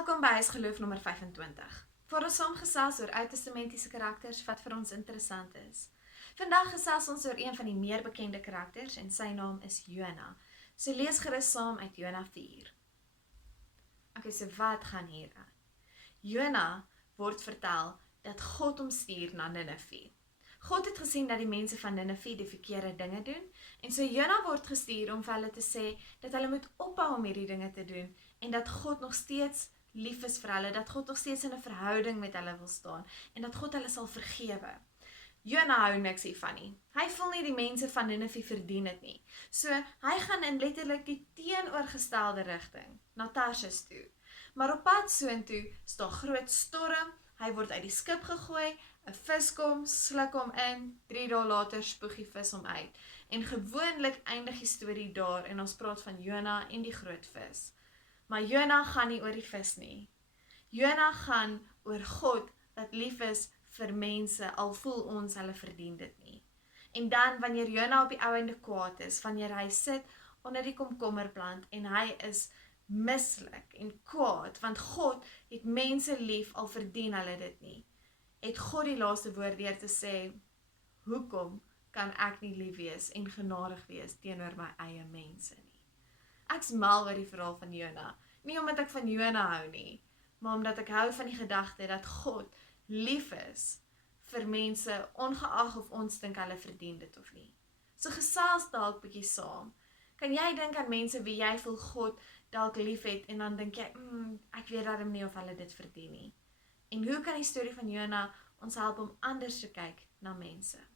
Welkom by Huisgeloof nommer 25. Voor ons saamgesels oor Ou Testamentiese karakters wat vir ons interessant is. Vandag gesels ons oor een van die meer bekende karakters en sy naam is Jona. So lees gerus saam uit Jona 4. Okay, so wat gaan hier aan? Jona word vertel dat God hom stuur na Ninive. God het gesien dat die mense van Ninive die verkeerde dinge doen, en so Jona word gestuur om vir hulle te sê dat hulle moet ophou om hierdie dinge te doen, en dat God nog steeds lief is vir hulle, dat God nog steeds in 'n verhouding met hulle wil staan, en dat God hulle sal vergewe. Jona hou niks hiervan nie. Hy voel nie die mense van Ninive verdien het nie. So, hy gaan in letterlik die teenoorgestelde rigting, na Tarsis toe. Maar op pad soontoe staan groot storm, hy word uit die skip gegooi, 'n vis kom, sluk hom in, 3 dae later spoeg die vis hom uit. En gewoonlik eindig die storie daar en ons praat van Jona en die groot vis. Maar Jona gaan nie oor die vis nie. Jona gaan oor God wat lief is vir mense, al voel ons hulle verdien dit nie. En dan wanneer Jona op die ou einde kwaad is, wanneer hy sit onder die komkommerplant en hy is mislik en kwaad, want God het mense lief al verdien hulle dit nie, het God die laaste woord deur te sê, hoekom kan ek nie lief wees en genadig wees teenoor my eie mense nie? Ek's mal oor die verhaal van Jona, nie omdat ek van Jona hou nie, maar omdat ek hou van die gedagte dat God lief is vir mense, ongeag of ons dink hulle verdien dit of nie. So gesels dalk bietjie saam. Kan jy dink aan mense wie jy voel God dalk lief het, en dan dink jy, ek weet daarom nie of hulle dit verdien nie. En hoe kan die storie van Jona ons help om anders te kyk na mense?